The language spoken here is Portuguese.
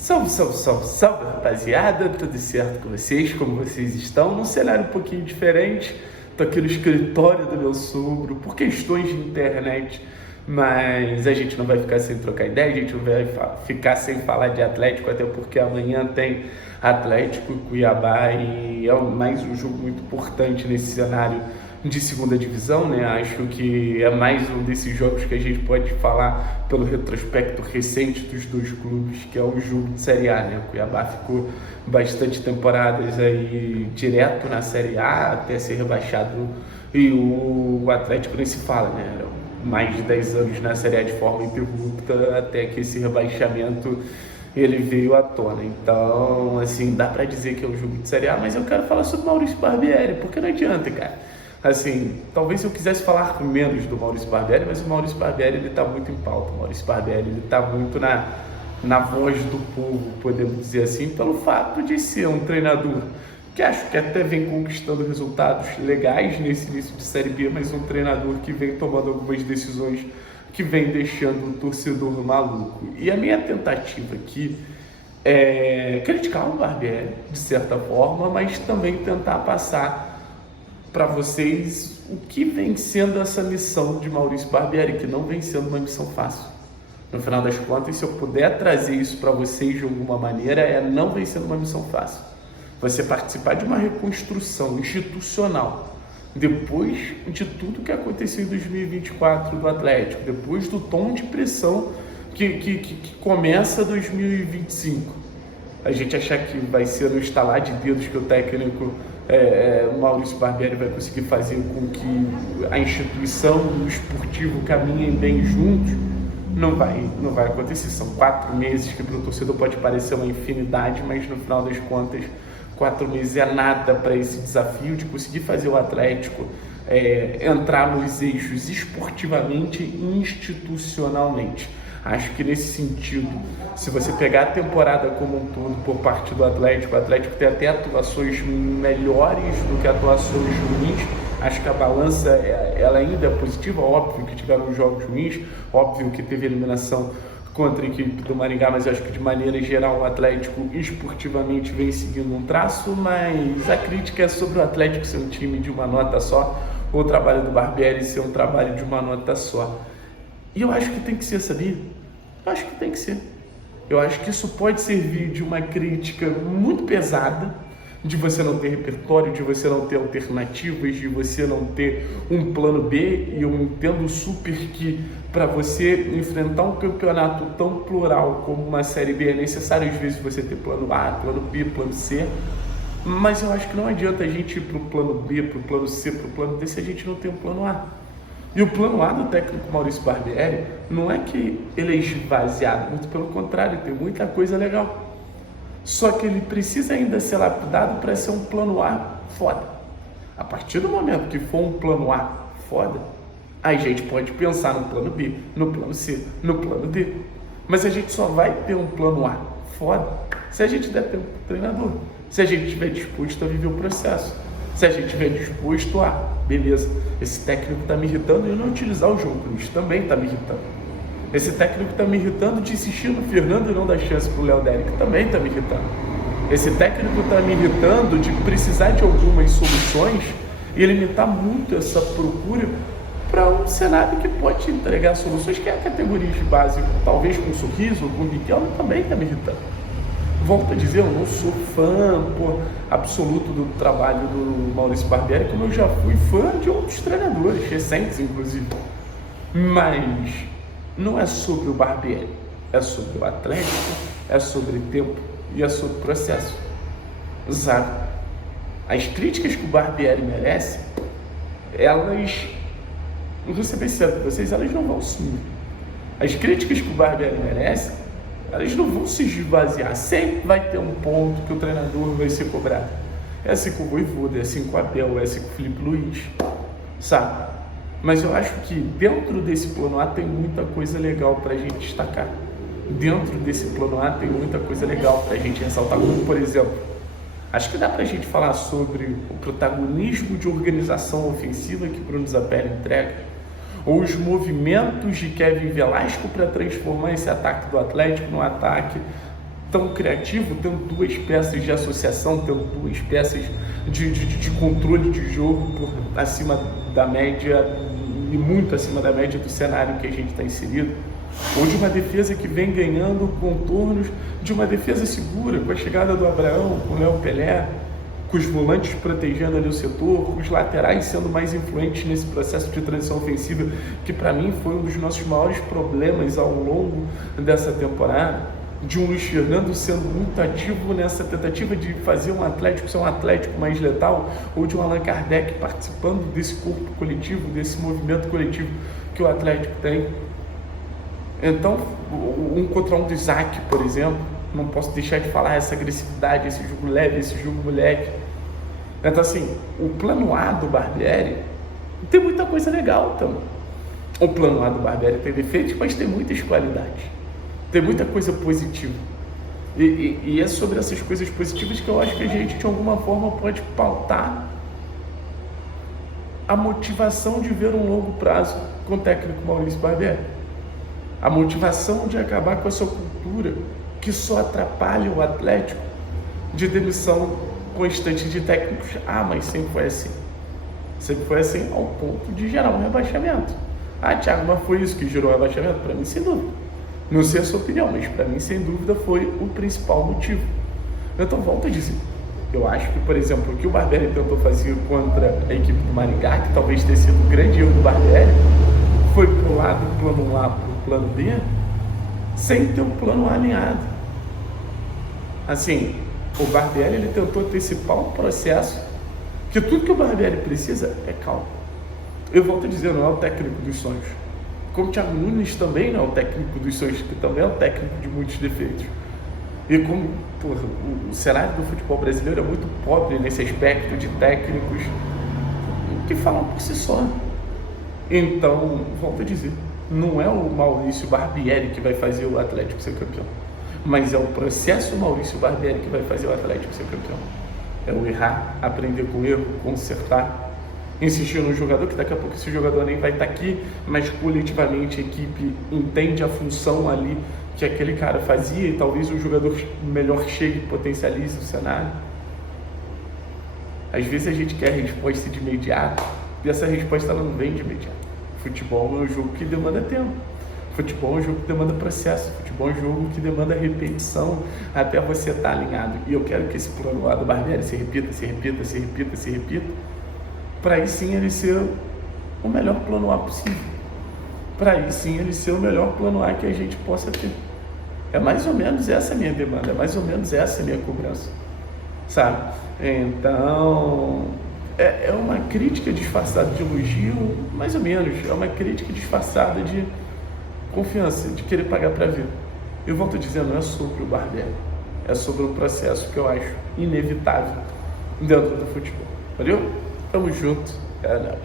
Salve, salve, salve, salve, rapaziada, tudo certo com vocês? Como vocês estão? Num cenário um pouquinho diferente, tô aqui no escritório do meu sogro, por questões de internet, mas a gente não vai ficar sem trocar ideia, a gente não vai ficar sem falar de Atlético, até porque amanhã tem Atlético e Cuiabá e é mais um jogo muito importante nesse cenário de segunda divisão, né? Acho que é mais um desses jogos que a gente pode falar pelo retrospecto recente dos dois clubes, que é o jogo de Série A, né? O Cuiabá ficou bastante temporadas aí direto na Série A até ser rebaixado, e o Atlético nem se fala, né? Mais de 10 anos na Série A de forma interrupta até que esse rebaixamento ele veio à tona. Então, assim, dá pra dizer que é um jogo de Série A, mas eu quero falar sobre Maurício Barbieri, porque não adianta, cara. Assim, talvez eu quisesse falar menos do Maurício Barbieri, mas o Maurício Barbieri ele tá muito em pauta. O Maurício Barbieri ele tá muito na voz do povo, podemos dizer assim, pelo fato de ser um treinador que acho que até vem conquistando resultados legais nesse início de Série B, mas um treinador que vem tomando algumas decisões que vem deixando o torcedor maluco. E a minha tentativa aqui é criticar o Barbieri, de certa forma, mas também tentar passar para vocês o que vem sendo essa missão de Maurício Barbieri, que não vem sendo uma missão fácil. No final das contas, se eu puder trazer isso para vocês de alguma maneira, não vem sendo uma missão fácil. Você participar de uma reconstrução institucional, depois de tudo que aconteceu em 2024 do Atlético, depois do tom de pressão que começa 2025. A gente achar que vai ser no estalar de dedos que o técnico Maurício Barbieri vai conseguir fazer com que a instituição e o esportivo caminhem bem juntos, não vai acontecer. São 4 meses que para o torcedor pode parecer uma infinidade, mas no final das contas 4 meses é nada para esse desafio de conseguir fazer o Atlético entrar nos eixos esportivamente e institucionalmente. Acho que nesse sentido, se você pegar a temporada como um todo por parte do Atlético, o Atlético tem até atuações melhores do que atuações ruins. Acho que a balança ela ainda é positiva, óbvio que tiveram jogos ruins, óbvio que teve eliminação contra a equipe do Maringá, mas acho que de maneira geral o Atlético esportivamente vem seguindo um traço, mas a crítica é sobre o Atlético ser um time de uma nota só, ou o trabalho do Barbieri ser um trabalho de uma nota só. E eu acho que tem que ser, sabia? Eu acho que tem que ser. Eu acho que isso pode servir de uma crítica muito pesada, de você não ter repertório, de você não ter alternativas, de você não ter um plano B, e eu entendo super que para você enfrentar um campeonato tão plural como uma Série B é necessário às vezes você ter plano A, plano B, plano C, mas eu acho que não adianta a gente ir para o plano B, para o plano C, para o plano D se a gente não tem um plano A. E o plano A do técnico Maurício Barbieri não é que ele é esvaziado, muito pelo contrário, tem muita coisa legal. Só que ele precisa ainda ser lapidado para ser um plano A foda. A partir do momento que for um plano A foda, a gente pode pensar no plano B, no plano C, no plano D. Mas a gente só vai ter um plano A foda se a gente der tempo para o treinador, se a gente estiver disposto a viver o processo, se a gente estiver disposto a, beleza, esse técnico está me irritando e eu não utilizar o João Cruz, também está me irritando. Esse técnico está me irritando de insistir no Fernando e não dar chance para o Léo Dérico, também está me irritando. Esse técnico está me irritando de precisar de algumas soluções e limitar muito essa procura para um cenário que pode te entregar soluções, que é a categoria de base, talvez com um sorriso ou com o Riquelme, também está me irritando. Volto a dizer, eu não sou fã absoluto do trabalho do Maurício Barbieri, como eu já fui fã de outros treinadores, recentes inclusive. Mas não é sobre o Barbieri, é sobre o Atlético, é sobre tempo e é sobre processo. Sabe? As críticas que o Barbieri merece, elas, vou ser bem sincero com vocês, elas não vão sumir. As críticas que o Barbieri merece, elas não vão se esvaziar. Sempre vai ter um ponto que o treinador vai ser cobrado. É assim com o Vojvoda, é assim com o Abel, é assim com o Felipe Luiz, sabe? Mas eu acho que dentro desse plano A tem muita coisa legal para a gente destacar. Dentro desse plano A tem muita coisa legal para a gente ressaltar, como por exemplo, acho que dá para a gente falar sobre o protagonismo de organização ofensiva que Bruno Zapelli entrega, ou os movimentos de Kevin Velasco para transformar esse ataque do Atlético num ataque tão criativo, tendo duas peças de associação, tendo duas peças de controle de jogo por acima da média e muito acima da média do cenário que a gente está inserido, ou de uma defesa que vem ganhando contornos de uma defesa segura, com a chegada do Abraão, com o Léo Pelé, com os volantes protegendo ali o setor, com os laterais sendo mais influentes nesse processo de transição ofensiva, que para mim foi um dos nossos maiores problemas ao longo dessa temporada, de um Luiz Fernando sendo muito ativo nessa tentativa de fazer um Atlético ser um Atlético mais letal, ou de um Allan Kardec participando desse corpo coletivo, desse movimento coletivo que o Atlético tem. Então, um contra um do Isaac, por exemplo, não posso deixar de falar essa agressividade, esse jogo leve, esse jogo moleque. Então, assim, o plano A do Barbieri tem muita coisa legal também. O plano A do Barbieri tem defeitos, mas tem muitas qualidades. Tem muita coisa positiva. E é sobre essas coisas positivas que eu acho que a gente, de alguma forma, pode pautar a motivação de ver um longo prazo com o técnico Maurício Barbieri. A motivação de acabar com essa cultura que só atrapalha o Atlético de demissão constante de técnicos. Ah, mas sempre foi assim. Sempre foi assim ao ponto de gerar um rebaixamento. Ah, Thiago, mas foi isso que gerou o rebaixamento? Para mim, sem dúvida. Não sei a sua opinião, mas para mim, sem dúvida, foi o principal motivo. Então, volto a dizer, eu acho que, por exemplo, o que o Barbieri tentou fazer contra a equipe do Maringá, que talvez tenha sido o grande erro do Barbieri, foi pular do plano A para o plano B, sem ter um plano A alinhado. Assim, o Barbieri ele tentou antecipar um processo que tudo que o Barbieri precisa é calma. Eu volto a dizer, não é o técnico dos sonhos. Como o Thiago Nunes também não é o técnico dos sonhos, que também é o técnico de muitos defeitos. E como o cenário do futebol brasileiro é muito pobre nesse aspecto de técnicos que falam por si só. Então, volto a dizer, não é o Maurício Barbieri que vai fazer o Atlético ser campeão, mas é o processo Maurício Barbieri que vai fazer o Atlético ser campeão. É o errar, aprender com o erro, consertar, insistir no jogador, que daqui a pouco esse jogador nem vai estar aqui, mas coletivamente a equipe entende a função ali que aquele cara fazia e talvez o jogador melhor chegue e potencialize o cenário. Às vezes a gente quer a resposta de imediato e essa resposta ela não vem de imediato. Futebol é um jogo que demanda tempo. Futebol é um jogo que demanda processo. Futebol é um jogo que demanda repetição até você estar alinhado. E eu quero que esse plano lá do Barbieri se repita, se repita, se repita, se repita, para aí sim ele ser o melhor plano A possível. Para aí sim ele ser o melhor plano A que a gente possa ter. É mais ou menos essa a minha demanda, é mais ou menos essa a minha cobrança, sabe? Então, é uma crítica disfarçada de elogio, mais ou menos, é uma crítica disfarçada de confiança, de querer pagar para ver. Eu volto a dizer, não é sobre o Barbieri, é sobre um processo que eu acho inevitável dentro do futebol. Valeu? Tamo junto, é nóis.